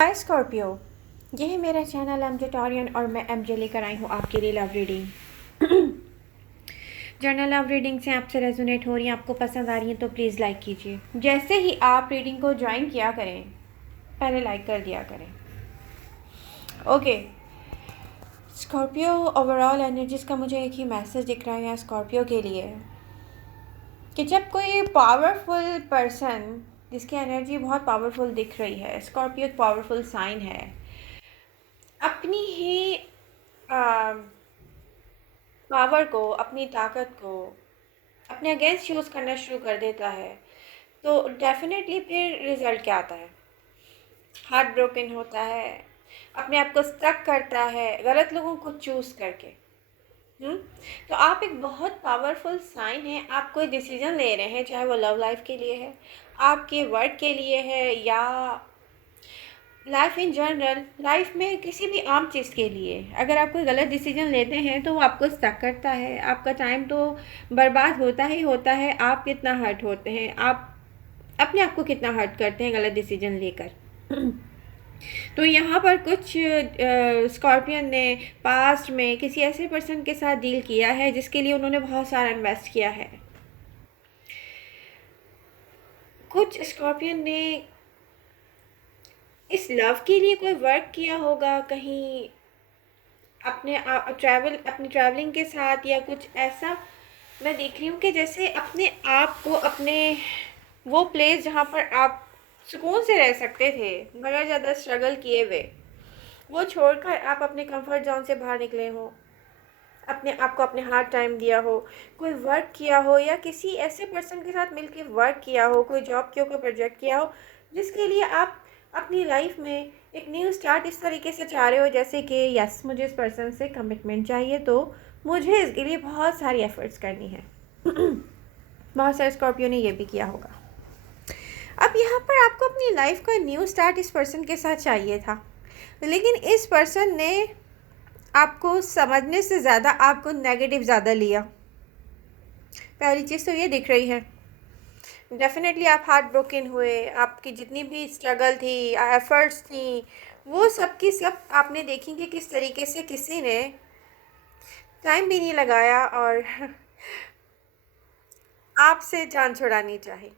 हाय Scorpio. ये है मेरा चैनल एमजे टॉरियन और मैं एमजे लेकर आई हूँ आपके लिए love reading. Journal love reading से आपसे रेजोनेट हो रही हैं, आपको पसंद आ रही हैं तो प्लीज़ लाइक कीजिए। जैसे ही आप रीडिंग को ज्वाइन किया करें पहले लाइक कर दिया करें। ओके स्कॉर्पियो, ओवरऑल एनर्जीज का मुझे एक ही मैसेज दिख रहा है स्कॉर्पियो के लिए कि जब कोई पावरफुल पर्सन जिसकी एनर्जी बहुत पावरफुल दिख रही है, स्कॉर्पियो एक पावरफुल साइन है, अपनी ही पावर को, अपनी ताकत को अपने अगेंस्ट यूज़ करना शुरू कर देता है तो डेफिनेटली फिर रिज़ल्ट क्या आता है? हार्ट ब्रोकन होता है, अपने आप को स्टक करता है गलत लोगों को चूज़ करके। हम्म। तो आप एक बहुत पावरफुल साइन है, आप कोई डिसीजन ले रहे हैं, चाहे वो लव लाइफ के लिए है, आपके वर्क के लिए है, या लाइफ इन जनरल, लाइफ में किसी भी आम चीज़ के लिए अगर आप कोई गलत डिसीजन लेते हैं तो वो आपको स्टक करता है, आपका टाइम तो बर्बाद होता ही होता है। आप कितना हर्ट होते हैं, आप अपने आप को कितना हर्ट करते हैं गलत डिसीजन लेकर। तो यहाँ पर कुछ स्कॉर्पियन ने पास्ट में किसी ऐसे पर्सन के साथ डील किया है जिसके लिए उन्होंने बहुत सारा इन्वेस्ट किया है। कुछ स्कॉर्पियन ने इस लव के लिए कोई वर्क किया होगा कहीं अपनी ट्रैवलिंग के साथ, या कुछ ऐसा मैं देख रही हूँ कि जैसे अपने आप को, अपने वो प्लेस जहाँ पर आप सुकून से रह सकते थे मगर ज़्यादा स्ट्रगल किए हुए, वो छोड़कर आप अपने कंफर्ट जोन से बाहर निकले हो, अपने आप को अपने हार्ड टाइम दिया हो, कोई वर्क किया हो, या किसी ऐसे पर्सन के साथ मिलकर वर्क किया हो, कोई जॉब किया हो, कोई प्रोजेक्ट किया हो जिसके लिए आप अपनी लाइफ में एक न्यू स्टार्ट इस तरीके से चाह रहे हो, जैसे कि यस मुझे इस पर्सन से कमिटमेंट चाहिए तो मुझे इसके लिए बहुत सारी एफर्ट्स करनी है। बहुत सारे स्कॉर्पियो ने ये भी किया होगा। अब यहाँ पर आपको अपनी लाइफ का न्यू स्टार्ट इस पर्सन के साथ चाहिए था, लेकिन इस पर्सन ने आपको समझने से ज़्यादा आपको नेगेटिव ज़्यादा लिया। पहली चीज़ तो ये दिख रही है, डेफिनेटली आप हार्ट ब्रोकन हुए, आपकी जितनी भी स्ट्रगल थी, एफर्ट्स थी, वो सब की सब आपने देखी कि किस तरीके से किसी ने टाइम भी नहीं लगाया और आपसे जान छुड़ानी चाही।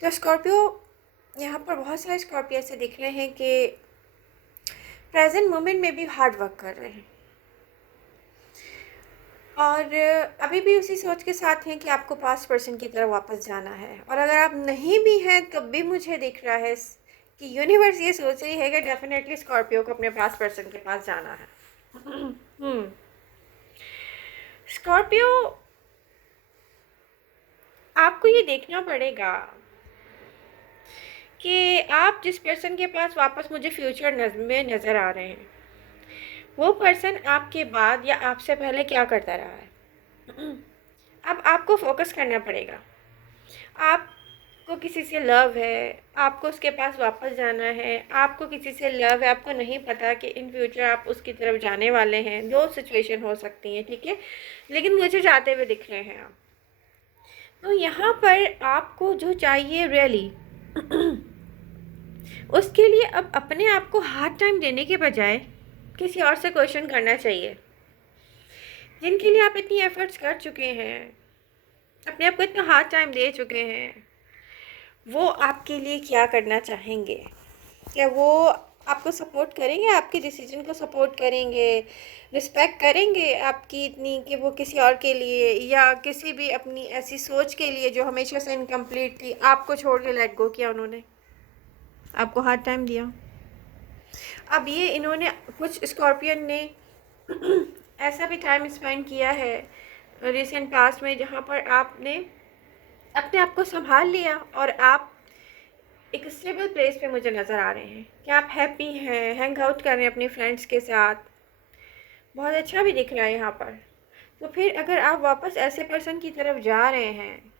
तो स्कॉर्पियो, यहाँ पर बहुत सारे स्कॉर्पियो ऐसे दिख रहे हैं कि प्रेजेंट मोमेंट में भी हार्ड वर्क कर रहे हैं और अभी भी उसी सोच के साथ हैं कि आपको पास्ट पर्सन की तरफ वापस जाना है। और अगर आप नहीं भी हैं तब भी मुझे दिख रहा है कि यूनिवर्स ये सोच रही है कि डेफिनेटली स्कॉर्पियो को अपने पास्ट पर्सन के पास जाना है। स्कॉर्पियो, आपको ये देखना पड़ेगा कि आप जिस पर्सन के पास वापस मुझे फ्यूचर में नज़र आ रहे हैं, वो पर्सन आपके बाद या आपसे पहले क्या करता रहा है। अब आपको फोकस करना पड़ेगा। आपको किसी से लव है, आपको उसके पास वापस जाना है, आपको किसी से लव है, आपको नहीं पता कि इन फ्यूचर आप उसकी तरफ जाने वाले हैं। दो सिचुएशन हो सकती हैं, ठीक है, लेकिन मुझे जाते हुए दिख रहे हैं आप। तो यहाँ पर आपको जो चाहिए रियली उसके लिए अब अपने आप को हार्ड टाइम देने के बजाय किसी और से क्वेश्चन करना चाहिए। जिनके लिए आप इतनी एफर्ट्स कर चुके हैं, अपने आप को इतना हार्ड टाइम दे चुके हैं, वो आपके लिए क्या करना चाहेंगे? क्या वो आपको सपोर्ट करेंगे, आपके डिसीजन को सपोर्ट करेंगे, रिस्पेक्ट करेंगे आपकी इतनी कि वो किसी और के लिए या किसी भी अपनी ऐसी सोच के लिए जो हमेशा से इनकम्प्लीट थी, आपको छोड़ के लेट गो किया, उन्होंने आपको हार्ड टाइम दिया। अब ये इन्होंने, कुछ स्कॉर्पियन ने ऐसा भी टाइम स्पेंड किया है रिसेंट पास्ट में जहाँ पर आपने अपने आप को संभाल लिया और आप एक स्टेबल प्लेस पे मुझे नज़र आ रहे हैं कि आप हैप्पी हैं, हैंग आउट कर रहे हैं अपने फ्रेंड्स के साथ, बहुत अच्छा भी दिख रहा है यहाँ पर। तो फिर अगर आप वापस ऐसे पर्सन की तरफ जा रहे हैं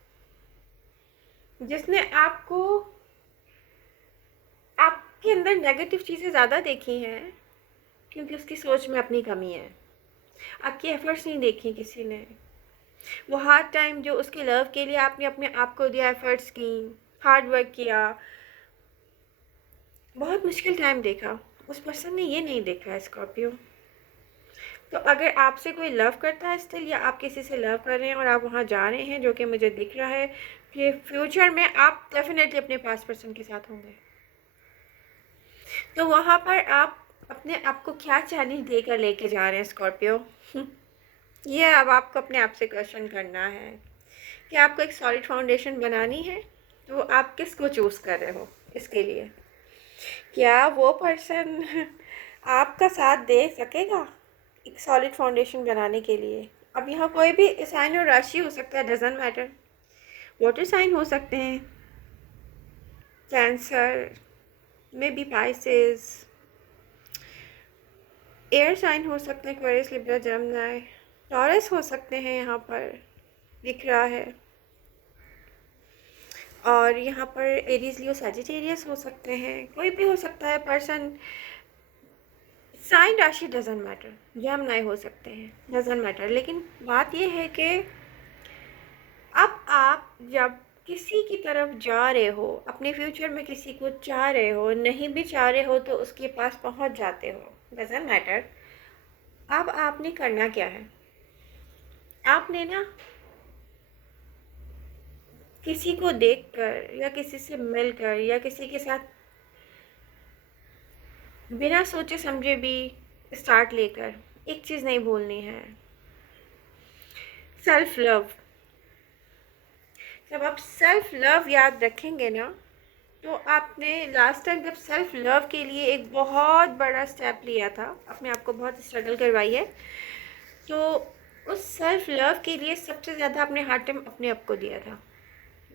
जिसने आपको, आपके अंदर नेगेटिव चीज़ें ज़्यादा देखी हैं क्योंकि उसकी सोच में अपनी कमी है, आपकी एफर्ट्स नहीं देखी किसी ने, वो हार्ड टाइम जो उसके लव के लिए आपने अपने आप को दिया, एफर्ट्स की, हार्ड वर्क किया, बहुत मुश्किल टाइम देखा, उस पर्सन ने ये नहीं देखा है स्कॉर्पियो। तो अगर आपसे कोई लव करता है स्टिल, या आप किसी से लव कर रहे हैं और आप वहाँ जा रहे हैं, जो कि मुझे दिख रहा है कि फ्यूचर में आप डेफिनेटली अपने पास पर्सन के साथ होंगे, तो वहाँ पर आप अपने आप को क्या चैलेंज देकर लेके जा रहे हैं स्कॉर्पियो? ये अब आपको अपने आप से क्वेश्चन करना है कि आपको एक सॉलिड फाउंडेशन बनानी है, तो आप किसको चूज़ कर रहे हो इसके लिए? क्या वो पर्सन आपका साथ दे सकेगा एक सॉलिड फाउंडेशन बनाने के लिए? अब यहाँ कोई भी साइन और राशि हो सकता है, डजेंट मैटर। वाटर साइन हो सकते हैं, cancer, may be Pisces, air sign हो सकते हैं, एक्वेरियस, लिब्रा, जेमिनी, टॉरस हो सकते हैं, यहाँ पर दिख रहा है। और यहाँ पर एरीज, लियो, सैजिटेरियस हो सकते हैं, कोई भी हो सकता है पर्सन। साइन राशि डजेंट मैटर, जेमिनी हो सकते हैं, डजेंट मैटर। लेकिन बात यह है कि अब आप जब किसी की तरफ जा रहे हो, अपने फ्यूचर में किसी को चाह रहे हो, नहीं भी चाह रहे हो तो उसके पास पहुंच जाते हो, डजेंट मैटर। अब आपने करना क्या है? आपने ना किसी को देखकर या किसी से मिलकर या किसी के साथ बिना सोचे समझे भी स्टार्ट लेकर एक चीज़ नहीं भूलनी है, सेल्फ लव। जब आप सेल्फ लव याद रखेंगे ना, तो आपने लास्ट टाइम जब सेल्फ लव के लिए एक बहुत बड़ा स्टेप लिया था, अपने आप को बहुत स्ट्रगल करवाई है, तो उस सेल्फ लव के लिए सबसे ज़्यादा आपने हार्ड टाइम अपने आप को दिया था।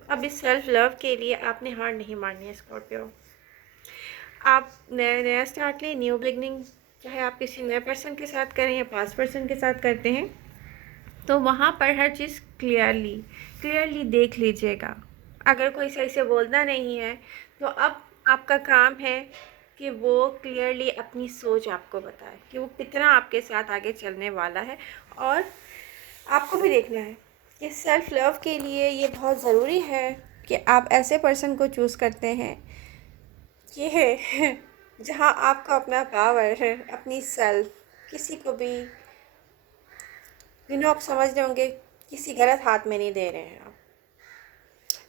अब इस सेल्फ लव के लिए आपने हार नहीं मारनी है स्कॉर्पियो। आप नया नया स्टार्ट लें, न्यू बिगनिंग, चाहे आप किसी नए पर्सन के साथ करें या पास्ट पर्सन के साथ करते हैं, तो वहाँ पर हर चीज़ क्लियरली देख लीजिएगा। अगर कोई सही से बोलना नहीं है, तो अब आपका काम है कि वो क्लियरली अपनी सोच आपको बताए कि वो कितना आपके साथ आगे चलने वाला है। और आपको भी देखना है कि सेल्फ लव के लिए ये बहुत ज़रूरी है कि आप ऐसे पर्सन को चूज़ करते हैं, ये है जहाँ आपका अपना पावर है, अपनी सेल्फ, किसी को भी आप समझ रहे होंगे किसी गलत हाथ में नहीं दे रहे हैं आप।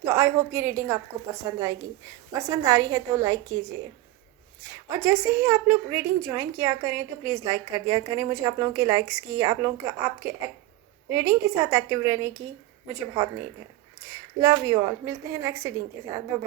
तो आई होप ये रीडिंग आपको पसंद आएगी। पसंद आ रही है तो लाइक कीजिए, और जैसे ही आप लोग रीडिंग ज्वाइन किया करें तो प्लीज़ लाइक कर दिया करें। मुझे आप लोगों के लाइक्स की, आप लोगों का आपके रीडिंग के साथ एक्टिव रहने की मुझे बहुत नीड है। Love you all. मिलते हैं नेक्स्ट रीडिंग के साथ। Bye bye.